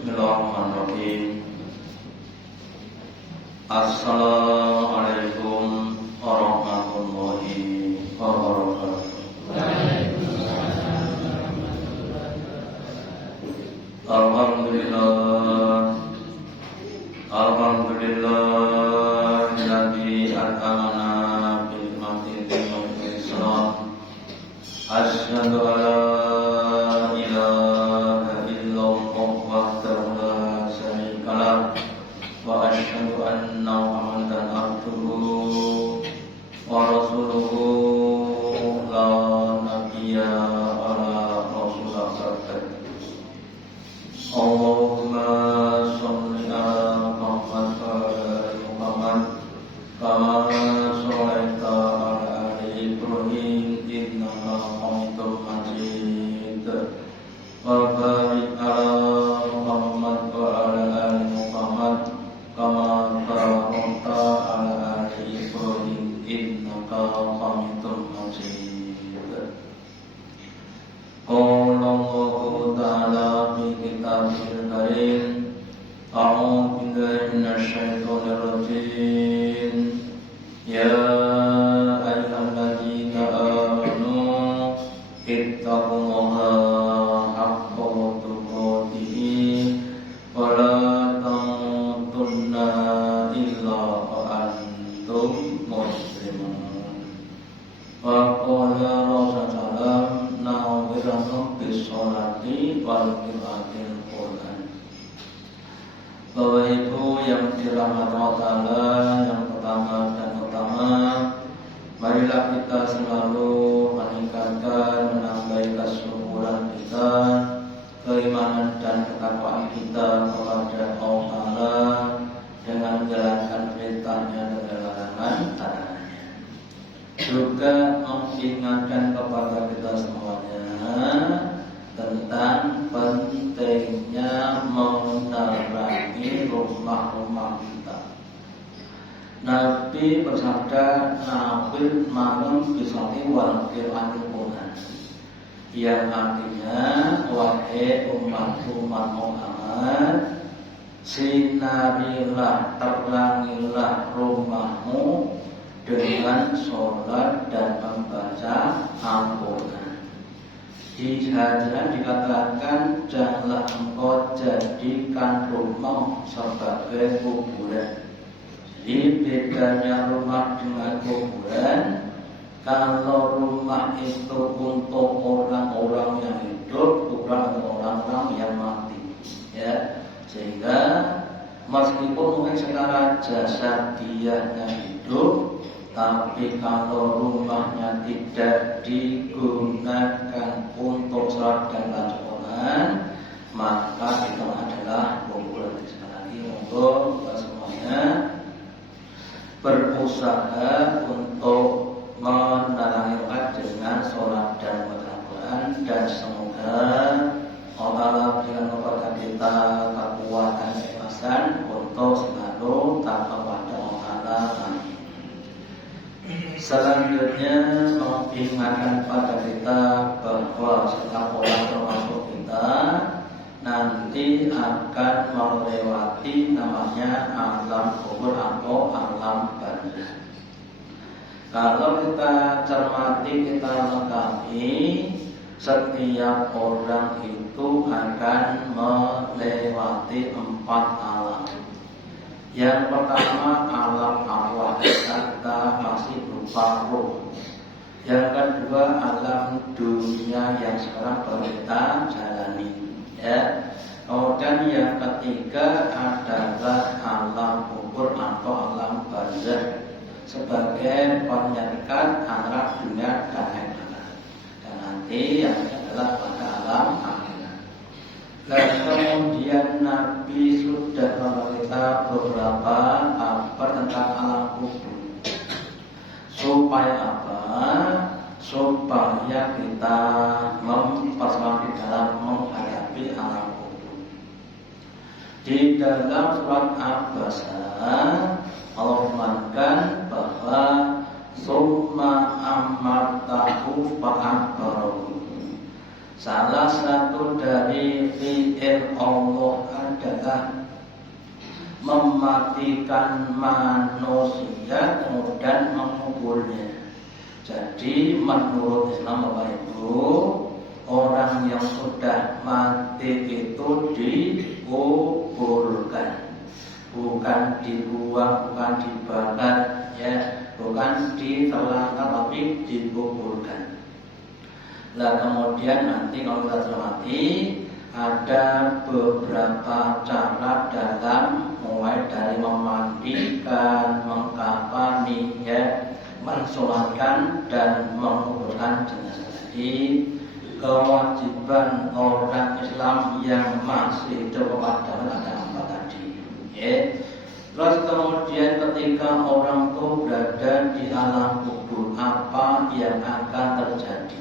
Bismillahirrahmanirrahim. Assalamualaikum warahmatullahi wabarakatuh. Alhamdulillah, alhamdulillah, alladzi an'amana bil nikmati wal ihsan. Asyhadu an la ilaha illallah wahdahu la syarika lah wa asyhadu anna Muhammadan abduhu wa rasuluhu la nabiyya ala rasulillah sallallahu. Allahumma sholli ala Muhammad wa ala Muhammad kama shallaita ala ali Ibrahim innaka Hamidum Majid wa barik ala Muhammad wa ala ali Muhammad kama barakta ala ali Ibrahim innaka Hamidum Majid. Qala Allahu ta'ala fi kitabil karim, a'udzu billahi minasy syaithanir rajim. Ya ayyuhalladzina amanu ittaqullaha haqqa tuqatih wa la tamutunna illa wa antum muslimun. Wa qala Rasulullah nawwirahum bis-sholati wal qiraatil Qur'an. Bapak Ibu yang dirahmati Allah Ta'ala, yang pertama dan utama, marilah kita selalu meningkatkan, menambah kesyukuran kita, keimanan dan ketakwaan kita kepada Allah Ta'ala dengan menjalankan perintahnya dan larangan-larangannya. Juga mengingatkan kepada kita semuanya tentang pentingnya menerangi rumah-rumah kita. Nabi bersabda, "Nawwir malam bisati wal qiraatil Qur'an." Yang artinya, wahai umat-umat Muhammad, sinarilah, terangilah rumahmu dengan sholat dan membaca Al-Quran. Di hadisnya dikatakan, janganlah engkau jadikan rumah sebagai kuburan. Jadi bedanya rumah dengan kuburan, kalau rumah itu untuk orang-orang yang hidup, kuburan untuk orang-orang yang mati. Ya, sehingga meskipun mungkin secara jasad dia hidup, tapi kalau rumahnya tidak digunakan untuk sholat dan Al-Quran, maka itu adalah kuburan. Sekali lagi untuk semuanya berusaha untuk menerangi dengan sholat dan Al-Quran, dan semoga Allah berikan kepada kita kekuatan keikhlasan untuk selalu taat kepada Allah. Selanjutnya mengingatkan pada kita bahwa setiap orang termasuk kita nanti akan melewati namanya alam kubur atau alam barzakh. Kalau kita cermati, kita lengkapi, setiap orang itu akan melewati 4 alam. Yang pertama alam arwah, kita masih berupa roh. Yang kedua alam dunia yang sekarang baru kita jalani. Ya. Kemudian yang ketiga adalah alam kubur atau alam barzakh sebagai penyekat antara dunia dan akhirat. Dan nanti yang adalah pada alam akhirat. Dan kemudian Nabi sudah memberikan beberapa kabar tentang alam kubur. Supaya apa? Supaya kita mempersiapkan dalam menghadapi alam kubur. Di dalam surat Al-Baqarah Allah firmankan bahwa summa amartahu fa'akbaru. Salah satu dari fi'il Allah adalah mematikan manusia kemudian menguburnya. Jadi menurut Islam Bapak Ibu, orang yang sudah mati itu dikuburkan, bukan dibuang, bukan dibakar, ya, bukan ditelantar, tapi dikuburkan. Nah kemudian nanti kalau kita sudah mati, ada beberapa cara dalam mulai dari memandikan, mengkafani, ya, mensolatkan dan menguburkan jenazah. Jadi kewajiban orang Islam yang masih hidup pada ada 4 tadi. Ya. Terus kemudian ketika orang itu berada di alam kubur, apa yang akan terjadi?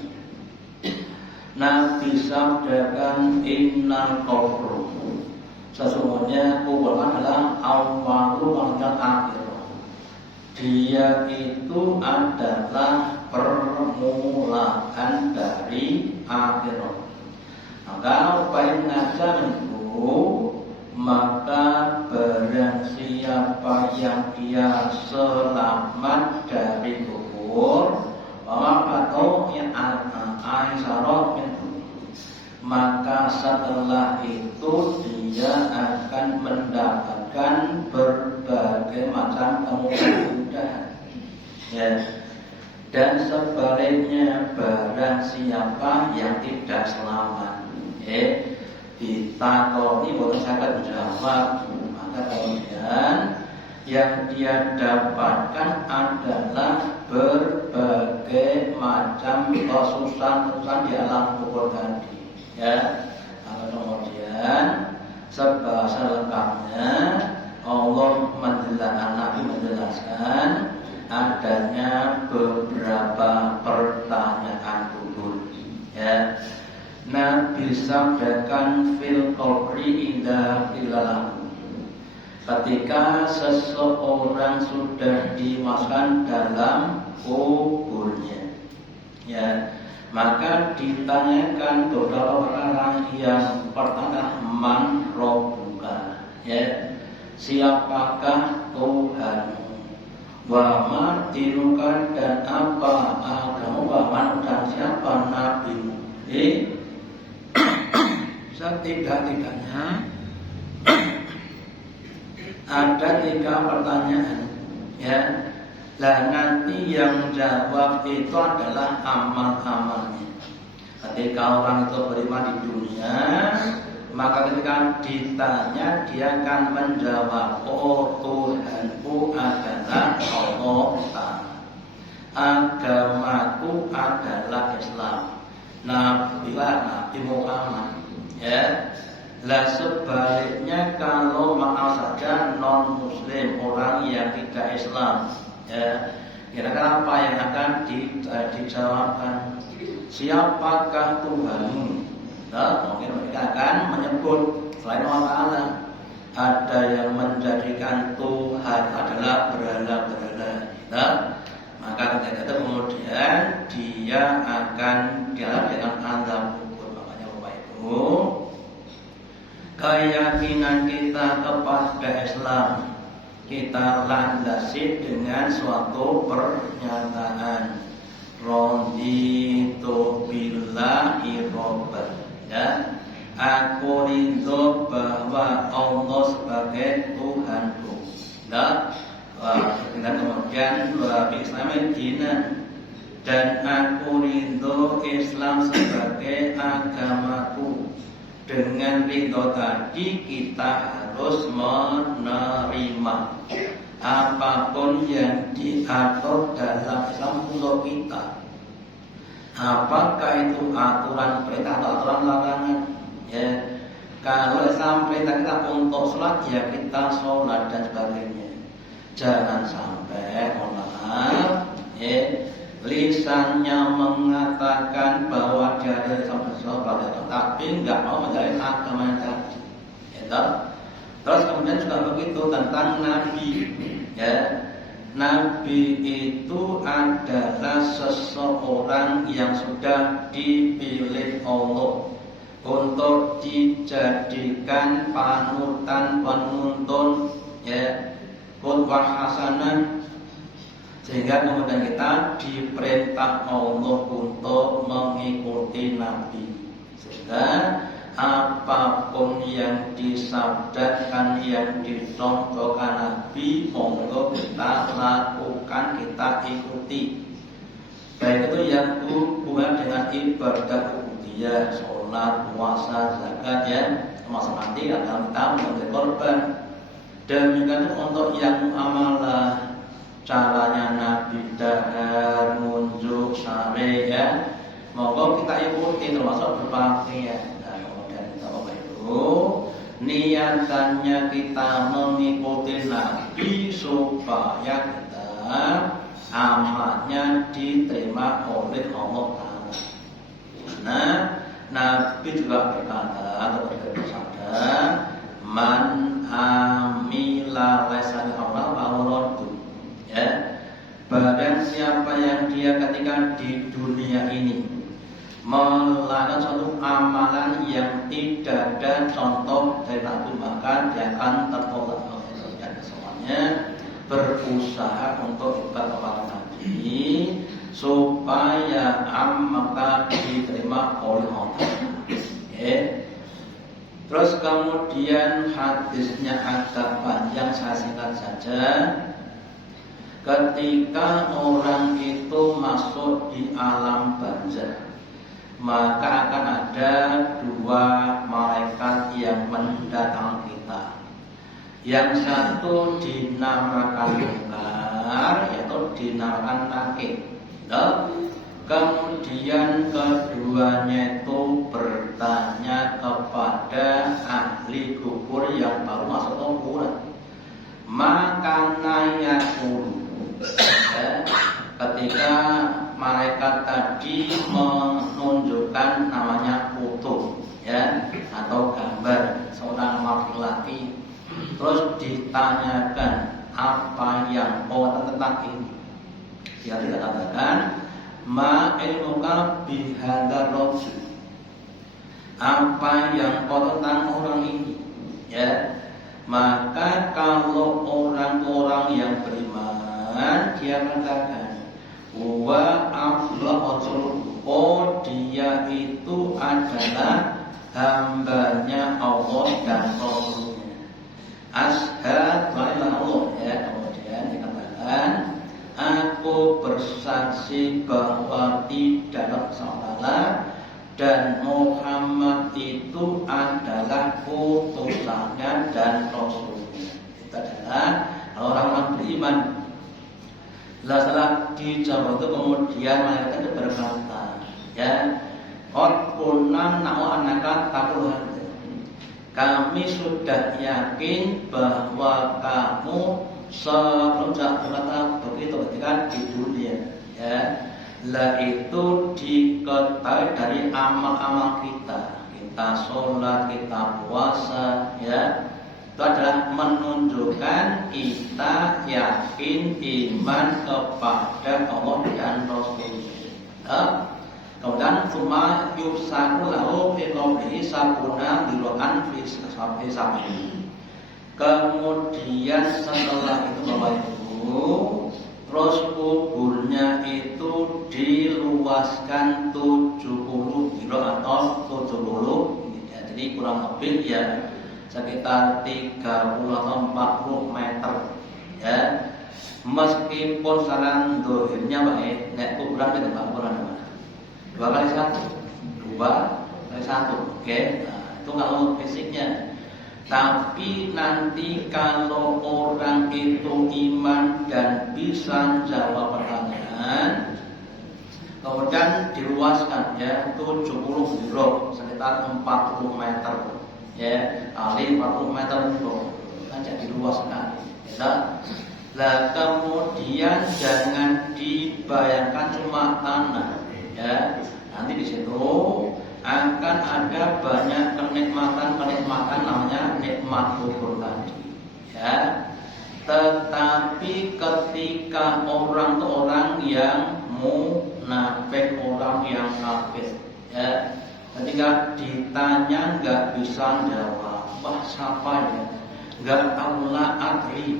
Nabi sabdakan innal qabr, sesungguhnya kubur adalah awwalu wal akhir. Dia itu adalah permulaan dari akhirat. Maka maka barang siapa yang dia selamat dari kubur, maka setelah itu dia akan mendapatkan berbagai macam kemudahan. Ya. Dan sebaliknya barang siapa yang tidak selamat, ditakoni boleh sangat menjawab, maka kemudian yang dia dapatkan adalah berbagai macam kesusahan di alam kubur tadi. Ya, kemudian sebahasa lengkapnya Allah menjelaskan, Nabi menjelaskan adanya beberapa pertanyaan kubur. Ya, Nabi sabdakan fil qabri inda ilalahu. Ketika seseorang sudah dimasukkan dalam kuburnya, ya, maka ditanyakan beberapa perkara. Yang pertama, man rabbuka, ya, siapakah Tuhanmu, wa ma dinuka, dan apa agamamu, wa man, dan siapa nabimu. Setidak-tidaknya ada 3 pertanyaan, ya. Lah nanti yang jawab itu adalah amal-amalnya. Ketika orang itu beriman di dunia, maka ketika ditanya dia akan menjawab, oh Tuhanku adalah Allah Ta'ala, agamaku adalah Islam, Nabi Muhammad. Ya. Lah sebaliknya kalau maaf saja non Muslim, orang yang tidak Islam, ya, kira-kira apa yang akan dijawabkan? Siapakah Tuhanmu? Nah, mungkin mereka akan menyebut selain Allah Ta'ala. Ada yang menjadikan Tuhan adalah berhala-berhala. Nah, maka ketika itu kemudian dia akan dialami dengan azab kubur. Makanya Bapak Ibu, keyakinan kita kepada Islam kita landasi dengan suatu pernyataan raditu billahi rabban, ya, aku ridho bahwa Allah sebagai Tuhanku, dan kemudian Islam dinan, dan aku ridho Islam sebagai agamaku. Dengan ridho tadi kita harus menerima apapun yang diatur dalam Islam untuk kita. Apakah itu aturan perintah atau aturan larangan? Ya, kalau Islam perintah kita untuk sholat, ya kita sholat dan sebagainya. Jangan sampai, mohon maaf, ya, lisannya mengatakan bahwa dia ada Islam sholat, tapi nggak mau menjalani agama tadi. Ya, terus kemudian juga begitu tentang Nabi, ya. Nabi itu adalah seseorang yang sudah dipilih Allah untuk dijadikan panutan penuntun, ya, qudwah hasanah, sehingga kemudian kita diperintah Allah untuk mengikuti Nabi, sehingga apapun yang disabdakan, yang dicontohkan Nabi, monggo kita lakukan, kita ikuti. Baik itu yang berhubungan dengan ibadah ubudiyah, sholat, puasa, zakat, ya, termasuk nanti akan kita memberi korban. Demikian untuk yang muamalah, caranya Nabi dahar, ngunjuk, sare, ya, monggo kita ikuti, termasuk berpakaian. Nah, kemudian kita itu niatannya kita mengikuti Nabi supaya kita amalnya diterima oleh Allah Ta'ala. Nah, Nabi juga berkata atau bersabda, man amila laisa lillahi fa'uradu, ya, barang siapa yang dia ketika di dunia ini melakukan suatu amalan yang tidak ada contoh dari Nabi, maka dia akan tertolak oleh Allah. Semuanya berusaha untuk ibadah kepada Nabi supaya maka diterima oleh Allah. Terus kemudian hadisnya agak panjang, saya singkat saja. Ketika orang itu masuk di alam barzakh, maka akan ada dua malaikat yang mendatangi kita. Yang satu dinamakan Munkar, yaitu dinamakan Nakir. Kemudian keduanya itu bertanya kepada ahli kubur yang baru masuk kuburan. Maka nanya ketika malaikat tadi menunjukkan namanya foto, ya, atau gambar seorang laki-laki, terus ditanyakan apa yang tentang ini, dia tidak katakan ma ilmuka bihadzal rajul, apa yang tentang orang ini, ya. Maka kalau orang-orang yang beriman, dia katakan wa aflahu, oh dia itu adalah hambanya Allah dan Rasulnya. Ashhadu an la ilaha, ya, kemudian dikatakan aku bersaksi bahwa tidak ada salah dan Muhammad itu adalah utusannya dan Rasulnya. Itu adalah orang-orang beriman. Setelah dijawab itu kemudian malaikat itu berkata, ya, qad kunna na'lamu annaka taqulu hadza, kami sudah yakin bahwa kamu sejak berkata begitu ketika di dunia, ya. Lah itu diketahui dari amal-amal kita, kita sholat, kita puasa, ya. Itu adalah menunjukkan kita yakin iman kepada Allah dan Rasulnya. Kemudian cuma yusaku lahu fi qabrihi sabuna dirokan fi sabihi. Kemudian setelah itu Bapak Ibu, terus kuburnya itu diluaskan 70 kilo atau 70, ya, jadi kurang lebih, ya, sekitar 30 atau 40 meter, ya. Meskipun saran dohirnya baik, nek kuburan itu kuburan mana? 2 kali 1, 2 kali 1, oke. Nah, itu kalau fisiknya. Tapi nanti kalau orang itu iman dan bisa jawab pertanyaan, kemudian diluaskan, ya, 70 kilo, sekitar 40 meter, ya, kali 40 meter itu aja diluaskan, ya. Lah kemudian jangan dibayangkan cuma tanah, ya. Nanti di situ akan ada banyak kenikmatan namanya nikmat kubur tadi, ya. Tetapi ketika orang yang munafik, orang yang kafir, ya, Ketika ditanya nggak bisa jawab, wah siapa ya? Nggak tahu lah adri,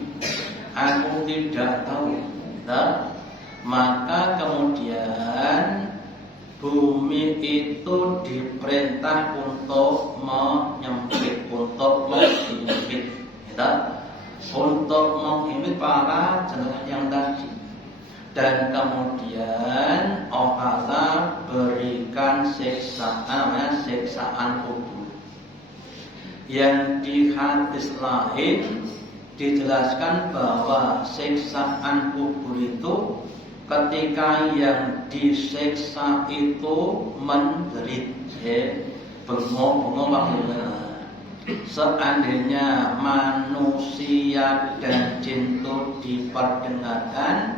aku tidak tahu. Nah, maka kemudian bumi itu diperintah untuk menyempit, untuk menghimpit, untuk menghimpit para jemaah yang tadi. Dan kemudian Allah berikan siksaan kubur. Yang di hadis lain dijelaskan bahwa siksaan kubur itu ketika yang disiksa itu menjerit, bengong bagaimana? Seandainya manusia dan jin itu diperdengarkan,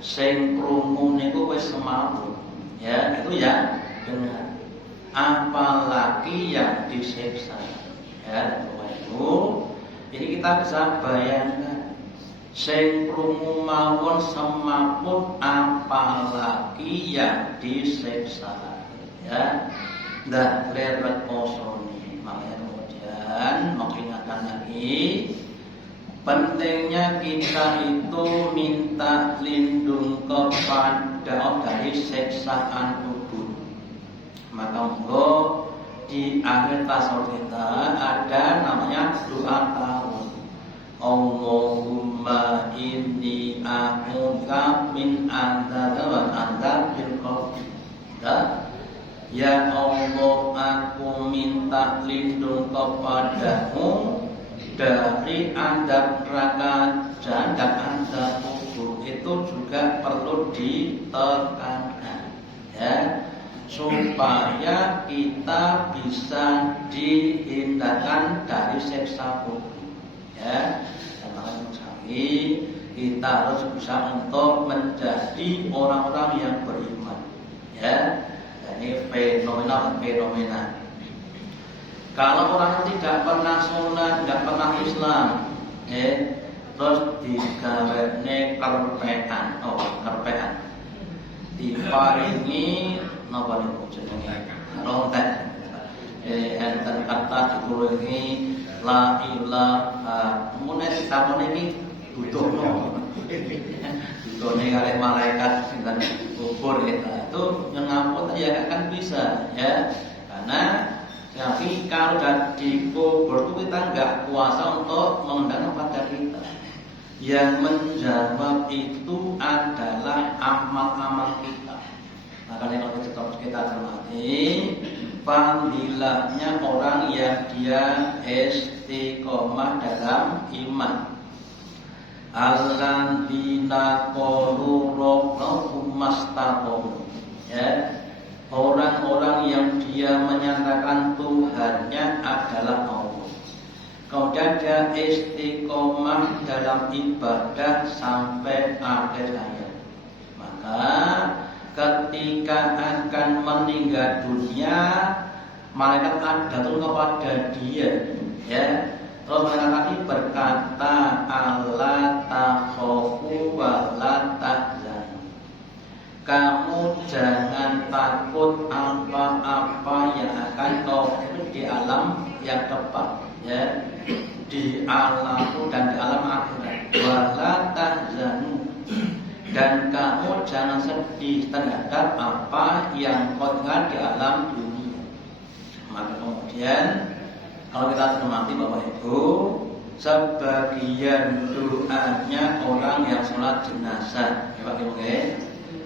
sing krungu niku wis semaput, ya itu ya dengar. Apalagi yang disiksa, ya itu. Ini kita bisa bayangkan, sing krungu mawon semaput, apalagi yang disiksa, ya. Ndak leret posone, makanya kemudian mengingatkan lagi. Pentingnya kita itu minta lindung kepada Allah dari siksaan kubur. Maka monggo di akhir tasawuf kita ada namanya doa tahun. Allahumma inni a'udzuka min adzab wa adzabil qabr. Ya Allah, aku minta lindung kepadamu dari azab neraka dan azab kubur. Itu juga perlu ditekankan, ya, supaya kita bisa dihindarkan dari siksa kubur, ya. Dan makanya sekali kita harus bisa untuk menjadi orang-orang yang beriman, ya. Ini fenomena. Kalau orang tidak pernah sholat, tidak pernah Islam, terus digawene kerpean, diparingi napa niku jenenge rontek, enten kata dikurungi la ilaha, mulai sakone iki butuhno. Butuhne kali malaikat sinten kubur itu yang ngampun ya akan bisa, ya. Karena tapi kalau di kubur itu kita nggak kuasa untuk mengundang pada kita. Yang menjawab itu adalah amal-amal kita. Makanya kalau kita cermati, fadilahnya orang yang dia istiqomah dalam iman. Alladzina qalu rabbuna mastaqamu, ya. Orang-orang yang dia menyatakan Tuhannya adalah Allah, kemudian dia istiqomah dalam ibadah sampai akhir hayat, maka ketika akan meninggal dunia, malaikat datang kepada dia, ya. Terus malaikat tadi berkata, Allah takhafu wa la tahzanu. Kamu jangan takut apa-apa yang akan kau di alam yang depan, ya, di alam dan di alam akhirat. Wala tahzanu, dan kamu jangan sedih terhadap apa yang kau tinggal di alam dunia. Maka kemudian kalau kita cermati Bapak Ibu, sebagian doanya orang yang sholat jenazah, ya Pak Ibu,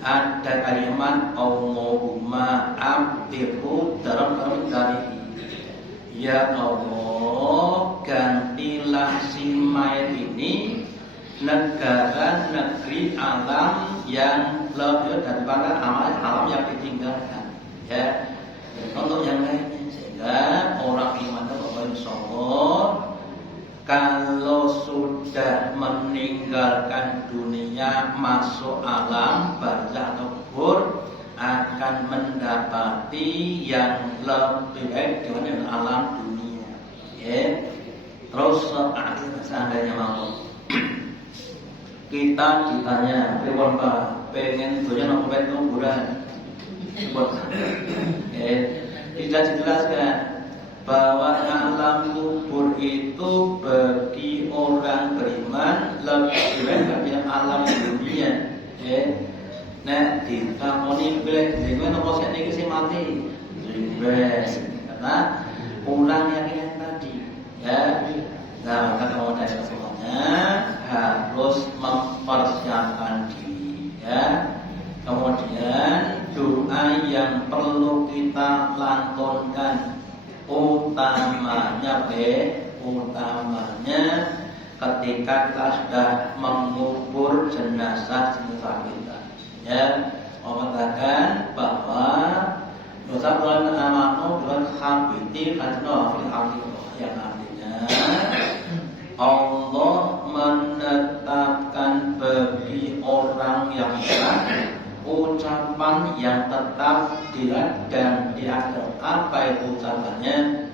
ada kalimat Allahumma abdihu dalam dari, ya Allah, gantilah si mayat ini negara, negeri, alam yang lebih daripada alam yang ditinggalkan, ya, untuk yang lainnya. Sehingga orang iman itu Bapak insyaallah kalau sudah meninggalkan dunia, masuk alam barzakh atau kubur, akan mendapati yang lebih baik dibanding alam dunia, ya. Terus seandainya mau kita ditanya, "Pripun Pak, pengen dunia napa pengen kuburan?" Tidak dijelaskan bahwa alam kubur itu bagi orang beriman lebih dari alam dunia. Nek ditakoni bilih jenengan napa sakniki sing mati? Wes, karena kurang yakin tadi. Ya. Nah, maka kemudian semuanya harus mempersiapkan diri. Ya. Kemudian doa yang perlu kita lantunkan utamanya ketika kita sudah mengubur jenazah kita, ya, mengatakan bahwa dosa bulan amanu bulan khabiti karena fil akhirah, yang artinya Allah menetapkan bagi orang yang benar ucapan yang tetap dan di akhir. Apa itu ucapannya?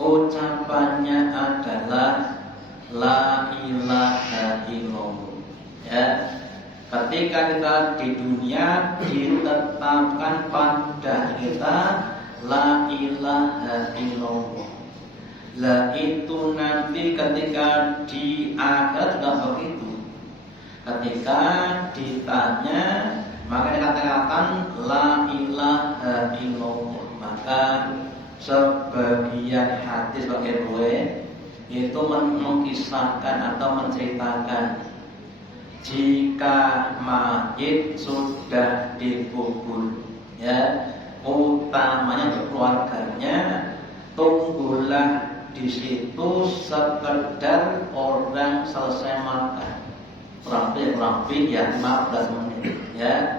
Ucapannya adalah la ilaha illallah. Ya. Ketika kita di dunia ditetapkan pada kita la ilaha illallah. Lah itu nanti ketika di akhir juga begitu. Ketika ditanya maka dikatakan la ilaha illallah, maka sebagian hadis sebagai riwayat itu mengisahkan atau menceritakan jika mayit sudah dikubur, ya, utamanya keluarganya, tunggulah di situ sekedar orang selesai makan. Kurang lebih ya 15 menit, ya.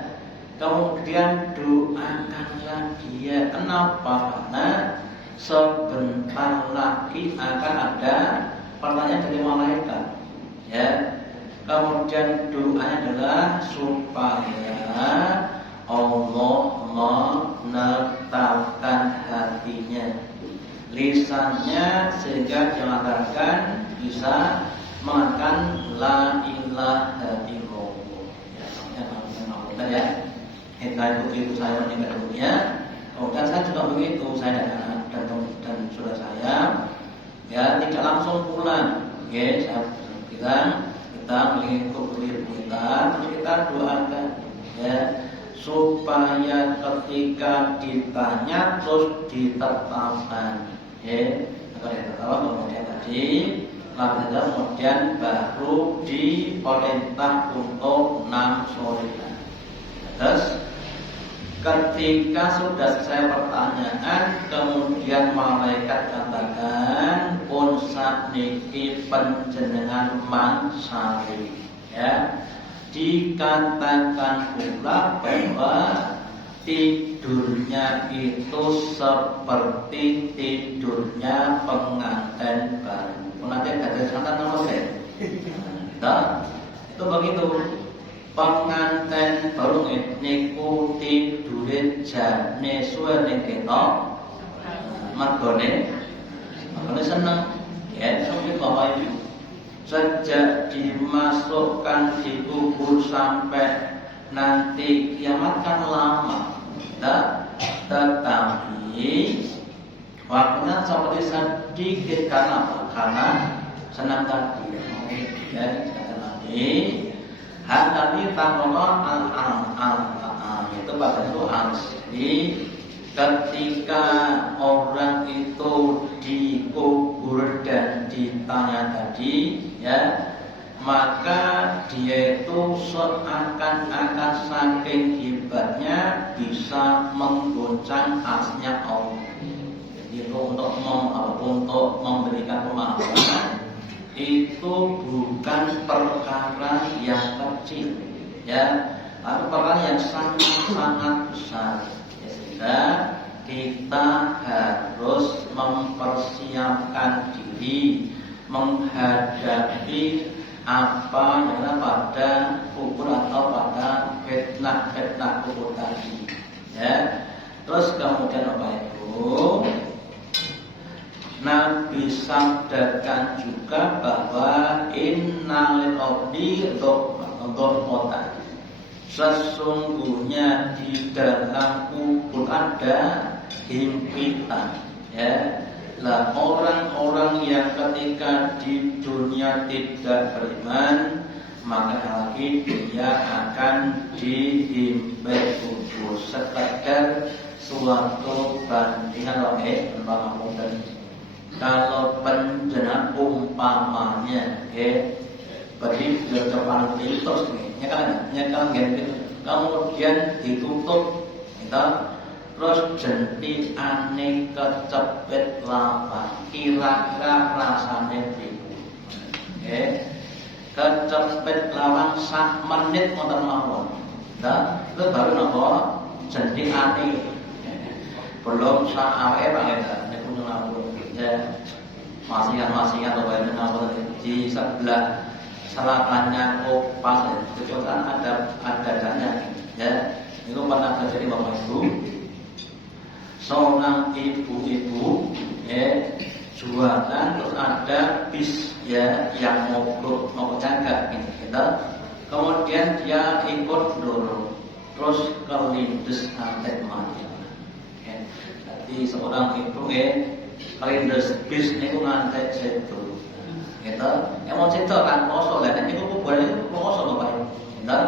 Kemudian doakanlah dia. Kenapa? Karena sebentar lagi akan ada pertanyaan dari malaikat, ya. Kemudian doanya adalah supaya Allah menetapkan hatinya, lisannya, sehingga dia mengatakan bisa mengatakan la ilaha illallah. Ya, kita itu saya meninggal dunia. Dan saya juga begitu, saya dan saudara saya, ya, tidak langsung pulang. Ya, saya bilang kita mengikuti kita, terus kita doakan, ya, supaya ketika ditanya terus ditetapkan. Ya, kalau ditetapkan kemudian tadi, maka kemudian baru diperintah untuk 6 sore. Terus ketika sudah selesai pertanyaan, kemudian malaikat katakan pun sakniki panjenengan mansari, ya. Dikatakan pula bahwa tidurnya itu seperti tidurnya pengantin baru. Pengantin dari santan nomor nah, itu begitu. Pengantin baru niku tidure jane suwe ning ketok. Mergone seneng, ya, sampai Bapak Ibu. Sejak dimasukkan di kubur sampai nanti kiamat kan lama. Tetapi waktunya seperti sedikit. Karena apa? Karena senang tadi, ya, tadi hadani takono al itu pada itu asli. Ketika orang itu dikubur dan ditanya tadi, ya, maka dia itu seakan-akan saking hebatnya bisa mengguncang arsy-Nya Allah. Jadi untuk memberikan pemahaman, itu bukan perkara yang kecil, ya, tapi perkara yang sangat besar. Sehingga kita harus mempersiapkan diri menghadapi apa yang ada pada kubur atau pada fitnah kubur tadi, ya. Terus kemudian apa itu? Nabi sabdakan juga bahwa innal rabbi dhurqatan, sesungguhnya di dalam kubur ada himpitan. Ya, lah orang-orang yang ketika di dunia tidak beriman, maka lagi dia akan dihimpit kubur sekedar suatu bandingan pengapunten. Kalau penjenengan umpamanya, beri depan pintu nih, nyekan kemudian ditutup, terus jenti aneh kecepet lapar, kira-kira rasane pribu. Kecepet lawang sak menit motor mawon. Itu baru nopo jenti aneh. Belum sak awake banget nek kudu ngapun. Masing-masing atau bayar ngapun di sebelah selatannya pas itu kan ada adanya. Ya, itu pernah terjadi Bapak Ibu. Seorang ibu-ibu jualan, terus ada bis yang mau jaga gitu. Kemudian dia ikut dorong, terus kelindes sampai mati. Jadi seorang ibu kelindes bis itu ngantek situ. Gitu. Mau cerita kan kosong lah, ini kuburan itu kosong Bapak Ibu. Gitu.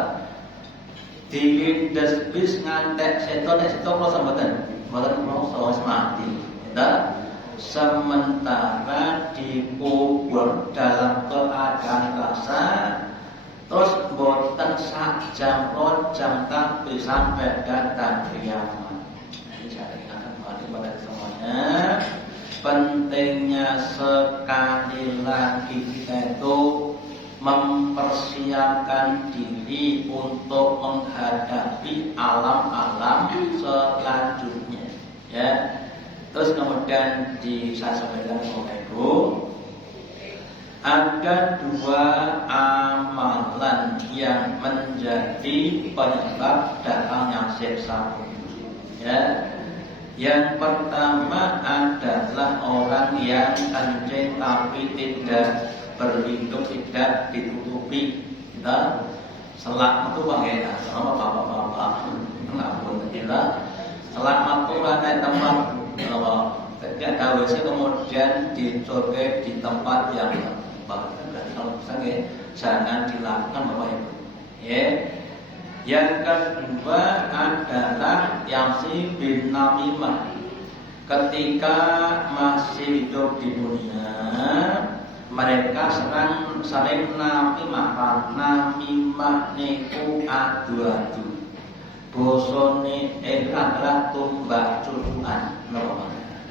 Dilindes bis ngantek situ, kosong betul. Mboten proses mati. Sementara dikubur dalam keadaan kasar, terus boten sak jam tapi sampai datang kiamat. Ini saya ingatkan kepada semuanya, pentingnya sekali lagi kita itu mempersiapkan diri untuk menghadapi alam-alam selanjutnya. Ya, terus kemudian saya sampaikan Bapak Ibu, ada dua amalan yang menjadi penyebab datangnya siksa kubur. Ya, yang pertama adalah orang yang kencing tapi tidak berlindung, tidak ditutupi. Kita selak itu bagaimana? Sama bapak-bapak, ngapun kita. Selak itu ada tempat, kalau tidak tahu sih kemudian dicoret di tempat yang bagus. Kalau misalnya jangan dilakukan Bapak Ibu. Yang kedua adalah yang si bin namimah. Ketika masih hidup di dunia, mereka saling namimah niku adu-adu. Bosone adalah tumbak culuan,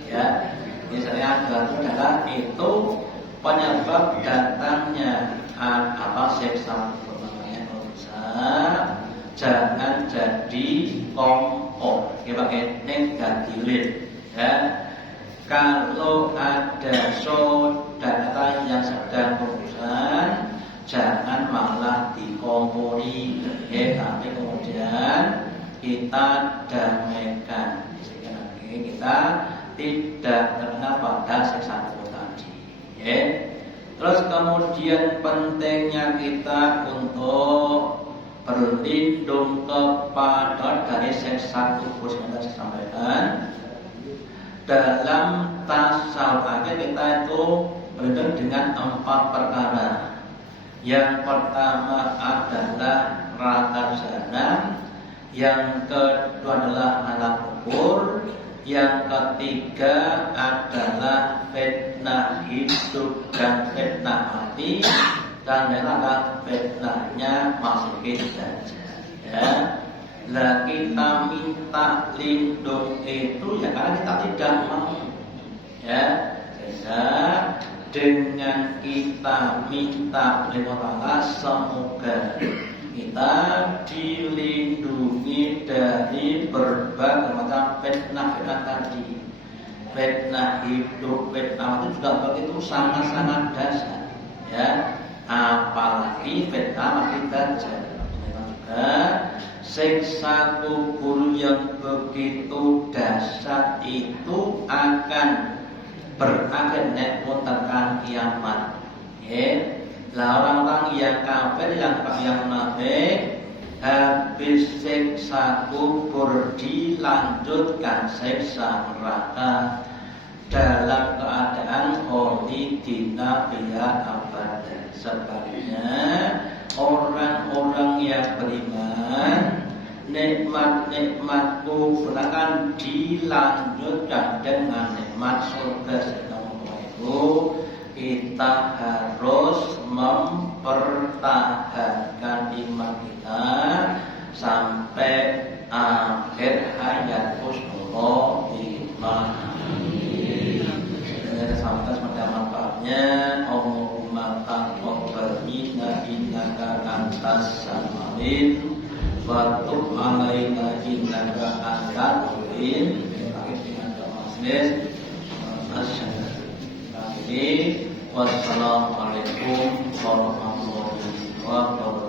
ya. Misalnya adu-adu adalah itu penyebab datangnya siksa namanya dosa. Jangan jadi kompok, ya pakai neng gadilin, ya. Kalau ada saudara yang sedang berurusan, jangan malah dikompori, tapi kemudian kita damaikan, sehingga kita tidak terkena pada siksa kubur tadi. Terus kemudian pentingnya kita untuk berlindung kepada dari siksa kubur yang tadi saya sampaikan. Dalam tasawuf kita itu berlindung dengan 4 perkara. Yang pertama adalah neraka jahanam, yang kedua adalah azab kubur, yang ketiga adalah fitnah hidup dan fitnah mati, dan yang adalah fitnahnya masuk dajjal. Ya. Lah kita minta lindung itu ya karena kita tidak mau, ya. Sehingga dengan kita minta lindung Allah, semoga kita dilindungi dari berbagai macam fitnah-fitnah tadi. Fitnah hidup, fitnah itu juga begitu sangat-sangat dasar, ya. Apalagi fitnah mati dajjal. Juga siksa kubur yang begitu dahsyat itu akan berakhir nek tekan kiamat. Lah orang-orang yang kafir, yang munafik, habis siksa kubur dilanjutkan siksa neraka dalam keadaan khalidina fiha abadan. Sebaliknya orang-orang yang beriman, nikmat-nikmat kubur akan dilanjutkan dengan nikmat surga itu. Kita harus mempertahankan iman kita sampai akhir hayat husnul iman. Sampai semoga manfaatnya. Allahumma taqabbal minna innaka antas sami'ul wa tub 'alaina innaka antat tawwabur rahim. Dengan doa majelis wassalamualaikum warahmatullahi wabarakatuh.